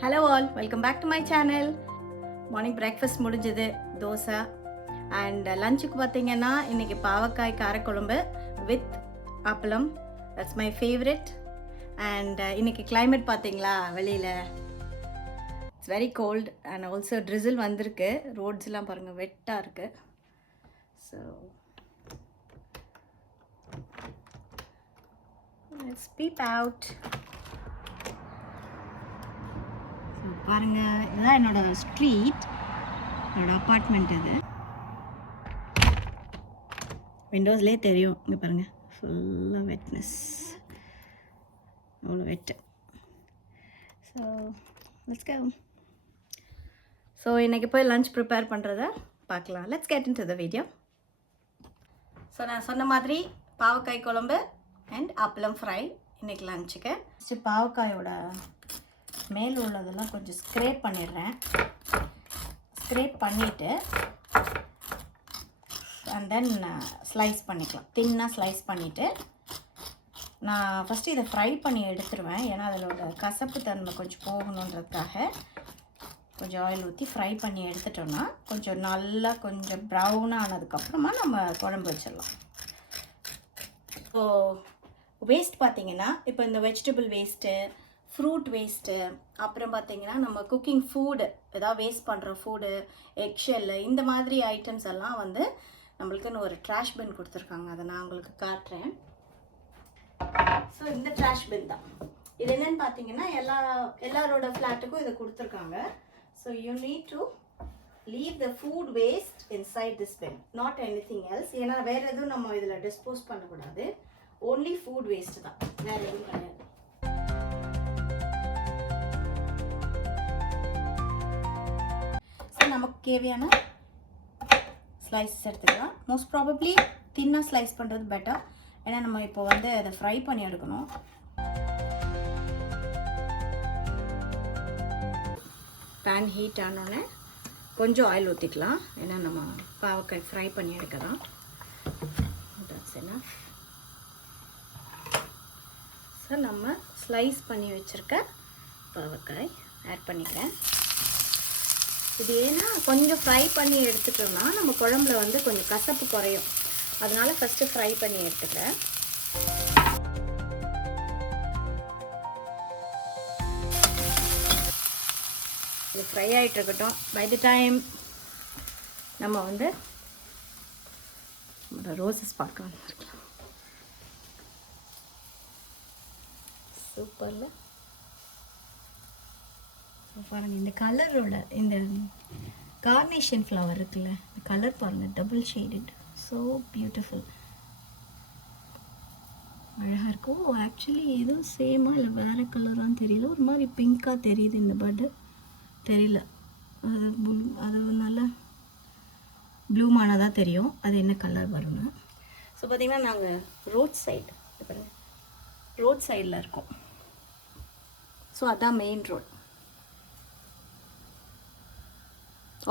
Hello all, welcome back to my channel. Morning breakfast முடிஞ்சது, dosa. And லஞ்சுக்கு பார்த்தீங்கன்னா இன்றைக்கி பாவக்காய் காரக்குழம்பு வித் அப்பளம். That's my favourite. அண்ட் இன்றைக்கி கிளைமேட் பார்த்தீங்களா, வெளியில் it's very cold and also drizzle வந்திருக்கு. ரோட்ஸ்லாம் பாருங்கள், வெட்டாக இருக்குது. So let's peep out. பாருங்க, இதுதான் என்னோட ஸ்ட்ரீட், என்னோட அப்பார்ட்மெண்ட். இது விண்டோஸ்லேயே தெரியும். இங்கே பாருங்கள், ஃபுல்லாக வெட்னஸ், அவ்வளோ வெட்டு. So let's go. ஸோ இன்றைக்கி போய் லன்ச் ப்ரிப்பேர் பண்ணுறத பார்க்கலாம். Let's get into the video. So நான் சொன்ன மாதிரி பாவக்காய் குழம்பு அண்ட் அப்பளம் ஃப்ரை இன்றைக்கி லஞ்சுக்கு. ஃபஸ்ட்டு பாவக்காயோட மேல் உள்ளதெல்லாம் கொஞ்சம் ஸ்க்ரேப் பண்ணிடுறேன். ஸ்க்ரேப் பண்ணிவிட்டு அண்ட் தென் ஸ்லைஸ் பண்ணிக்கலாம். தின்னாக ஸ்லைஸ் பண்ணிவிட்டு நான் ஃபஸ்ட்டு இதை ஃப்ரை பண்ணி எடுத்துருவேன். ஏன்னா அதிலோட கசப்பு தன்மை கொஞ்சம் போகணுன்றதுக்காக கொஞ்சம் ஆயில் ஊற்றி ஃப்ரை பண்ணி எடுத்துட்டோன்னா கொஞ்சம் நல்லா கொஞ்சம் ப்ரௌனாக ஆனதுக்கப்புறமா நம்ம குழம்பு வச்சிடலாம். ஸோ வேஸ்ட் பார்த்திங்கன்னா, இப்போ இந்த வெஜிடபிள் வேஸ்ட்டு, ஃப்ரூட் வேஸ்ட்டு, அப்புறம் பார்த்திங்கன்னா நம்ம குக்கிங் ஃபுட்டு, ஏதாவது வேஸ்ட் பண்ணுற ஃபுட்டு, எக்ஷெல்லு, இந்த மாதிரி ஐட்டம்ஸ் எல்லாம் வந்து நம்மளுக்குன்னு ஒரு ட்ராஷ் பின் கொடுத்துருக்காங்க. அதை நான் உங்களுக்கு காட்டுறேன். ஸோ இந்த ட்ராஷ் பின் தான் இது. என்னென்னு பார்த்தீங்கன்னா எல்லாரோட ஃப்ளாட்டுக்கும் இதை கொடுத்துருக்காங்க. So you need to leave the food waste inside this bin, not anything else. ஏன்னா வேறு எதுவும் நம்ம இதில் டிஸ்போஸ் பண்ணக்கூடாது. ஓன்லி ஃபுட் வேஸ்ட் தான், வேறு எதுவும் கிடையாது. நமக்கு தேவையான ஸ்லைஸஸ் எடுத்துக்கலாம். மோஸ்ட் ப்ராபப்ளி தின்னாக ஸ்லைஸ் பண்ணுறது பெட்டர். ஏன்னா நம்ம இப்போ வந்து அதை ஃப்ரை பண்ணி எடுக்கணும். பேன் ஹீட் ஆனோடனே கொஞ்சம் ஆயில் ஊற்றிக்கலாம். ஏன்னா நம்ம பாவக்காய் ஃப்ரை பண்ணி எடுக்கலாம். That's enough. ஸோ நம்ம ஸ்லைஸ் பண்ணி வச்சுருக்க பாவக்காய் ஆட் பண்ணிக்கிறேன். இது ஏன்னா கொஞ்சம் ஃப்ரை பண்ணி எடுத்துட்டோம்னா நம்ம குழம்புல வந்து கொஞ்சம் கசப்பு குறையும். அதனால ஃபஸ்ட்டு ஃப்ரை பண்ணி எடுத்துக்கிறேன். இது ஃப்ரை ஆகிட்டு இருக்கட்டும். பை தி டைம் நம்ம வந்து ரோசஸ் பார்க்க வந்துருக்கலாம். சூப்பரில் பாருங்கள், இந்த கலரோட இந்த கார்னேஷன் ஃப்ளவர் இருக்குல்ல, இந்த கலர் பாருங்கள், டபுள் ஷேடட், ஸோ பியூட்டிஃபுல், அழகாக இருக்கும். ஆக்சுவலி எதுவும் சேமாக இல்லை வேறு கலரான்னு தெரியல, ஒரு மாதிரி பிங்காக தெரியுது இந்த பர்டு, தெரியல. அது நல்லா ப்ளூமானதாக தெரியும், அது என்ன கலர் வரும்னு. ஸோ பார்த்திங்கன்னா நாங்கள் ரோட் சைடில் இருக்கோம். ஸோ அதான் மெயின் ரோட்.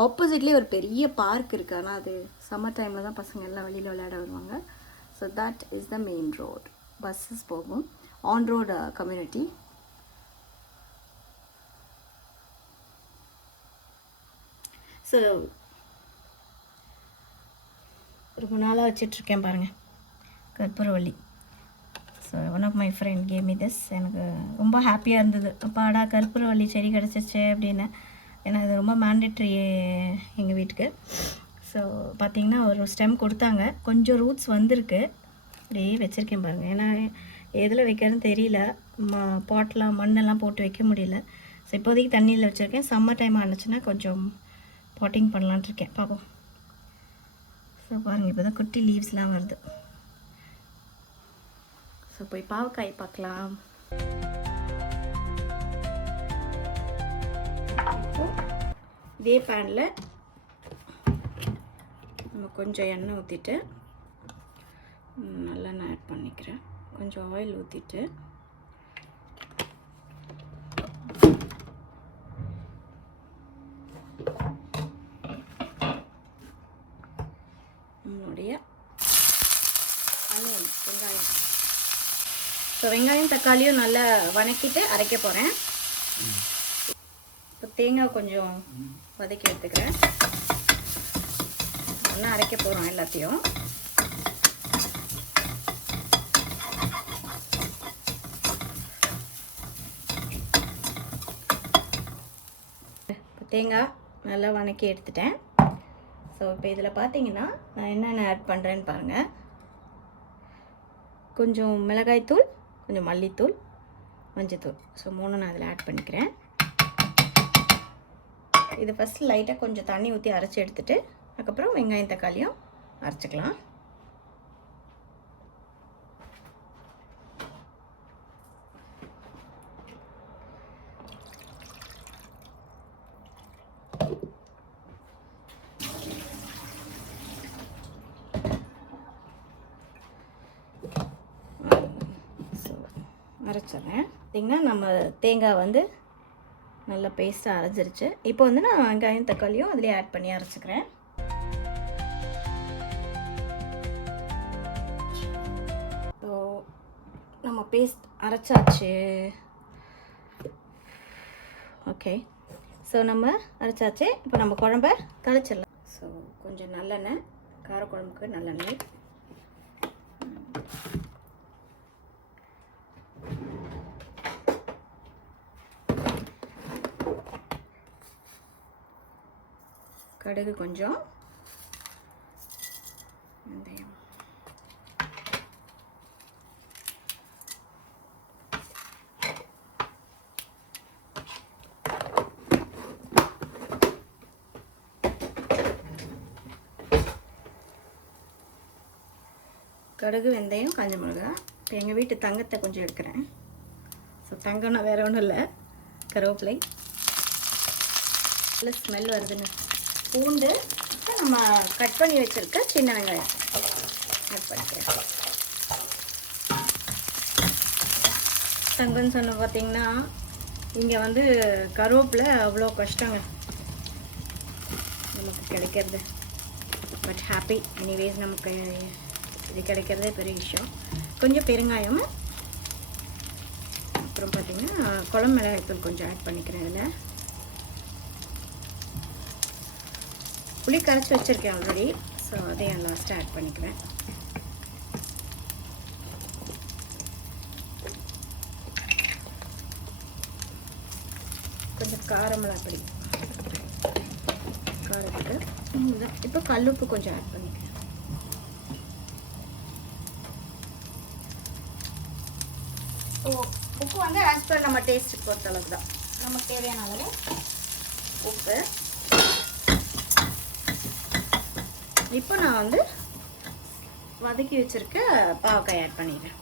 ஆப்போசிட்லேயே ஒரு பெரிய பார்க் இருக்குது. ஆனால் அது சம்மர் டைமில் தான் பசங்க எல்லாம் வெளியில் விளையாட வருவாங்க. So that is the main road. Buses போகும், ஆன் ரோடு கம்யூனிட்டி. ஸோ ரொம்ப நாளாக வச்சிட்ருக்கேன் பாருங்கள், கற்பூரவள்ளி. So one of my friend came me this. எனக்கு ரொம்ப ஹாப்பியாக இருந்தது, அப்பாடா கற்பூரவள்ளி செடி கிடச்சிச்சு அப்படின்னு. ஏன்னா இது ரொம்ப மேண்டட்ரி எங்கள் வீட்டுக்கு. ஸோ பார்த்திங்கன்னா ஒரு ஸ்டெம் கொடுத்தாங்க, கொஞ்சம் ரூட்ஸ் வந்திருக்கு, அப்படியே வச்சுருக்கேன் பாருங்கள். ஏன்னா எதில் வைக்கிறதுன்னு தெரியல, பாட்டெலாம் மண்ணெல்லாம் போட்டு வைக்க முடியல. ஸோ இப்போதைக்கு தண்ணியில் வச்சுருக்கேன். சம்மர் டைம் ஆனிச்சுன்னா கொஞ்சம் பாட்டிங் பண்ணலான்ட்டு இருக்கேன், பார்ப்போம். ஸோ பாருங்கள், இப்போ தான் குட்டி லீவ்ஸ்லாம் வருது. ஸோ போய் பாவக்காய் பார்க்கலாம். இதே பேனில் நம்ம கொஞ்சம் எண்ணெய் ஊற்றிட்டு நல்லெண்ணெய் ஆட் பண்ணிக்கிறேன். கொஞ்சம் ஆயில் ஊற்றிட்டு நம்மளுடைய வெங்காயம். ஸோ வெங்காயம் தக்காளியும் நல்லா வதக்கிட்டு அரைக்க போகிறேன். தேங்காய் கொஞ்சம் வதக்கி எடுத்துக்கிறேன். ஒன்றா அரைக்க போகிறோம் எல்லாத்தையும். தேங்காய் நல்லா வதக்கி எடுத்துட்டேன். ஸோ இப்போ இதில் பார்த்தீங்கன்னா நான் என்னென்ன ஆட் பண்ணுறேன்னு பாருங்கள். கொஞ்சம் மிளகாய்த்தூள், கொஞ்சம் மல்லித்தூள், மஞ்சத்தூள். ஸோ 3 நான் அதில் ஆட் பண்ணிக்கிறேன். இது ஃபஸ்ட்டு லைட்டாக கொஞ்சம் தண்ணி ஊற்றி அரைச்சி எடுத்துகிட்டு அதுக்கப்புறம் வெங்காயம் தக்காளியும் அரைச்சிக்கலாம். அரைச்சிட்றேன். பார்த்திங்கன்னா நம்ம தேங்காய் வந்து நல்லா பேஸ்ட்டாக அரைச்சிருச்சு. இப்போ வந்து நான் வெங்காயம் தக்காளியும் அதிலே ஆட் பண்ணி அரைச்சிக்கிறேன். ஸோ நம்ம பேஸ்ட் அரைச்சாச்சு. ஓகே, ஸோ நம்ம அரைச்சாச்சு. இப்போ நம்ம குழம்ப தாளிச்சிடலாம். ஸோ கொஞ்சம் நல்லெண்ணெய், காரக்குழம்புக்கு நல்லெண்ணெய். கடுகு கொஞ்சம், வெந்தயம், கடுகு, வெந்தயம், காஞ்ச மிளகா. இப்போ எங்கள் வீட்டு தங்கத்தை கொஞ்சம் எடுக்கிறேன். ஸோ தங்கம்னா வேறு ஒன்றும் இல்லை, கருவேப்பிலை. நல்ல ஸ்மெல் வருதுன்னு. பூண்டு நம்ம கட் பண்ணி வச்சுருக்க சின்ன வெங்காயம் ஆட் பண்ணிக்கிறேன். தங்கம்னு சொன்ன பார்த்திங்கன்னா இங்கே வந்து கருவேப்பிலை அவ்வளோ கஷ்டங்க நமக்கு கிடைக்கிறது. பட் ஹாப்பி எனிவேஸ், நமக்கு இது கிடைக்கிறதே பெரிய விஷயம். கொஞ்சம் பெருங்காயம், அப்புறம் பார்த்திங்கன்னா குழம்பு மிளகாய்த்தூள் கொஞ்சம் ஆட் பண்ணிக்கிறேன். இதில் புளி கரைச்சி வச்சுருக்கேன் ஆல்ரெடி. ஸோ அதையும் லாஸ்ட்டாக ஆட் பண்ணிக்கிறேன். கொஞ்சம் காரமெல்லாம் அப்படி காரத்துக்கு. இப்போ கல்லுப்பு கொஞ்சம் ஆட் பண்ணிக்கிறேன். உப்பு வந்து ஆஸ் பர் நம்ம டேஸ்ட்டுக்கு பொறுத்த அளவுக்கு தான், நமக்கு தேவையான அளவு உப்பு. இப்போ நான் வந்து வதக்கி வச்சுருக்க பாவக்காய் ஆட் பண்ணிடுறேன்.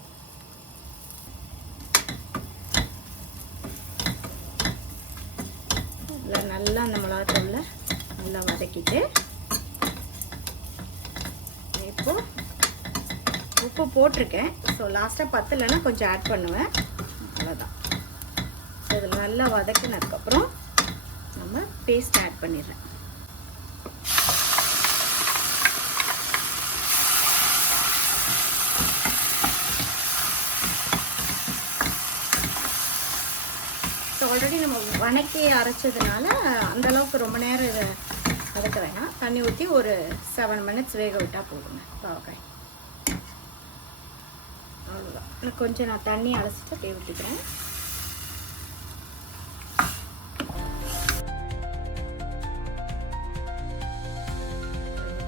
இதில் நல்லா அந்த மிளகாத்தூளில் நல்லா வதக்கிட்டு இப்போ உப்பு போட்டிருக்கேன். ஸோ லாஸ்ட்டாக பத்தலைன்னா கொஞ்சம் ஆட் பண்ணுவேன், அவ்வளோதான். ஸோ இதில் நல்லா வதக்கினதுக்கப்புறம் நம்ம பேஸ்ட் ஆட் பண்ணிடுறேன். ஆல்ரெடி நம்ம வணக்கி அரைச்சதுனால அந்தளவுக்கு ரொம்ப நேரம் இதை வதக்க வேணாம். தண்ணி ஊற்றி ஒரு 7 minutes வேக விட்டால் போதுங்க பாவக்காய். அவ்வளோதான். கொஞ்சம் நான் தண்ணி அலசிட்டு அப்படியே ஊற்றிக்கிறேன்.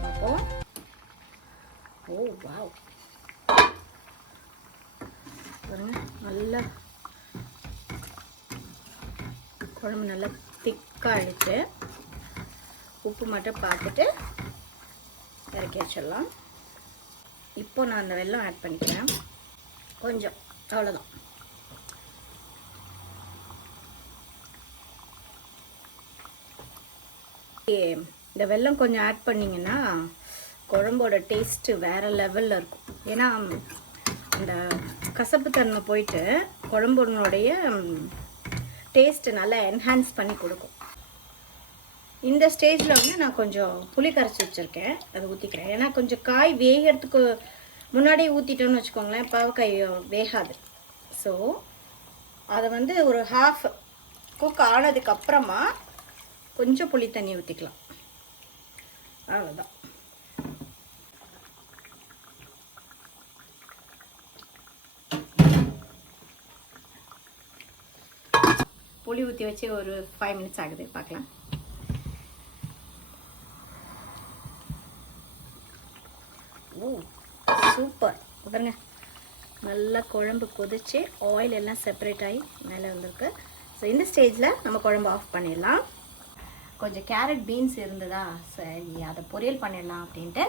பார்ப்போம். ஓ வாவ், பாருங்க நல்லா குழம்பு நல்லா திக்காக ஆகிடுச்சு. உப்பு மட்டும் பார்த்துட்டு இறக்கி வச்சிடலாம். இப்போ நான் அந்த வெல்லம் ஆட் பண்ணிக்கிறேன் கொஞ்சம், அவ்வளோதான். இந்த வெல்லம் கொஞ்சம் ஆட் பண்ணிங்கன்னா குழம்போட டேஸ்ட்டு வேறு லெவலில் இருக்கும். ஏன்னா அந்த கசப்பு தன்மை போயிட்டு குழம்புனுடைய டேஸ்ட்டு நல்லா என்ஹான்ஸ் பண்ணி கொடுக்கும். இந்த ஸ்டேஜில் வந்து நான் கொஞ்சம் புளி கரைச்சி வச்சுருக்கேன், அதை ஊற்றிக்கிறேன். ஏன்னா கொஞ்சம் காய் வேகிறதுக்கு முன்னாடியே ஊற்றிட்டோன்னு வச்சுக்கோங்களேன், பாவக்காய் வேகாது. ஸோ அதை வந்து ஒரு half குக் ஆனதுக்கப்புறமா கொஞ்சம் புளி தண்ணி ஊற்றிக்கலாம், அவ்வளோதான். புளி ஊற்றி வச்சு ஒரு 5 மினிட்ஸ் ஆகுது, பார்க்கலாம். ஓ சூப்பர், பாருங்க, நல்லா குழம்பு கொதிச்சு ஆயில் எல்லாம் செப்பரேட் ஆகி மேலே வந்திருக்கு. ஸோ இந்த ஸ்டேஜில் நம்ம குழம்பு ஆஃப் பண்ணிடலாம். கொஞ்சம் கேரட் பீன்ஸ் இருந்ததா, சரி அதை பொரியல் பண்ணிடலாம் அப்படின்ட்டு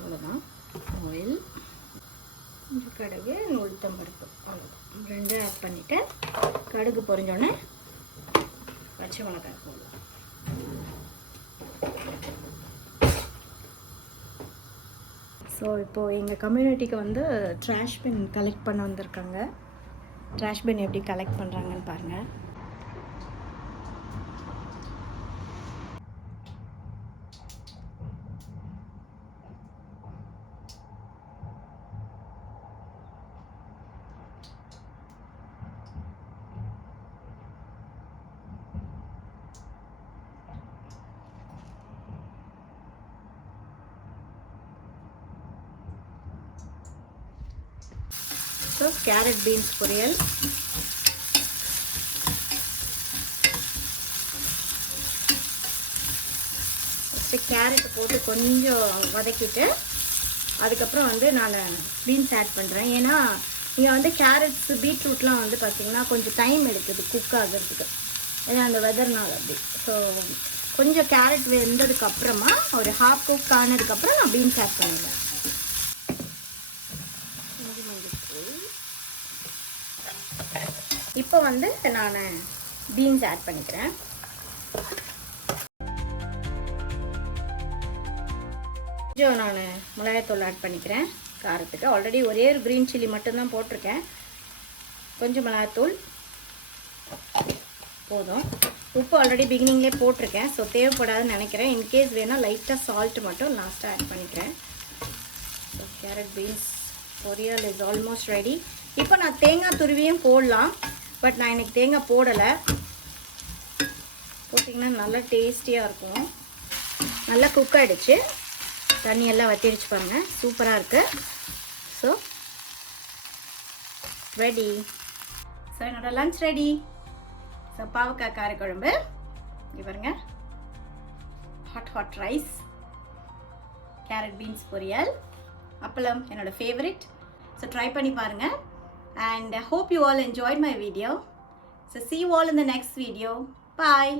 அவ்வளோதான். ஆயில், கொஞ்சம் கடுகு, உளுத்தம்பருப்பு, அவ்வளோதான். 2 ஆட் பண்ணிவிட்டு கடுகு பொரிஞ்சோடனே பச்சை மிளகாய் போடலாம். ஸோ இப்போது எங்கள் கம்யூனிட்டிக்கு வந்து ட்ராஷ் பின் கலெக்ட் பண்ண வந்திருக்காங்க. ட்ராஷ் பின் எப்படி கலெக்ட் பண்ணுறாங்கன்னு பாருங்கள். ஸோ கேரட் பீன்ஸ் பொரியல், ஃபஸ்ட்டு கேரட்டை போட்டு கொஞ்சம் வதக்கிட்டு அதுக்கப்புறம் வந்து நான் பீன்ஸ் ஆட் பண்ணுறேன். ஏன்னா இங்கே வந்து கேரட்ஸு பீட்ரூட்லாம் வந்து பார்த்திங்கன்னா கொஞ்சம் டைம் எடுக்குது குக் ஆகிறதுக்கு, ஏன்னா அந்த வெதர்னால் அப்படி. ஸோ கொஞ்சம் கேரட் வெந்ததுக்கப்புறமா ஒரு ஹாஃப் குக் ஆனதுக்கப்புறம் நான் பீன்ஸ் ஆட் பண்ணிடுவேன். இப்போ வந்து நான் பீன்ஸ் ஆட் பண்ணிக்கிறேன். கொஞ்சம் நான் மிளகாய்த்தூள் ஆட் பண்ணிக்கிறேன் காரத்துக்கு. ஆல்ரெடி ஒரே ஒரு க்ரீன் சில்லி மட்டும்தான் போட்டிருக்கேன். கொஞ்சம் மிளகாய்த்தூள் போதும். உப்பு ஆல்ரெடி பிகினிங்லேயே போட்டிருக்கேன், ஸோ தேவைப்படாதுன்னு நினைக்கிறேன். இன்கேஸ் வேணால் லைட்டாக சால்ட் மட்டும் லாஸ்ட்டாக ஆட் பண்ணிக்கிறேன். ஸோ கேரட் பீன்ஸ் பொரியல் இஸ் ஆல்மோஸ்ட் ரெடி. இப்போ நான் தேங்காய் துருவியும் போடலாம், பட் நான் இன்றைக்கி தேங்காய் போடலை. போட்டிங்கன்னா நல்லா டேஸ்டியாக இருக்கும். நல்லா குக் ஆகிடுச்சு, தண்ணியெல்லாம் வற்றிடுச்சு பாருங்கள், சூப்பராக இருக்குது. So ready. ஸோ என்னோடய லன்ச் ரெடி. ஸோ பாவக்காய் காரக்குழம்பு, இங்கே பாருங்க, ஹாட் ரைஸ், கேரட் பீன்ஸ் பொரியல், அப்பளம் என்னோட ஃபேவரட். ஸோ ட்ரை பண்ணி பாருங்கள். And I hope you all enjoyed my video. So see you all in the next video. Bye.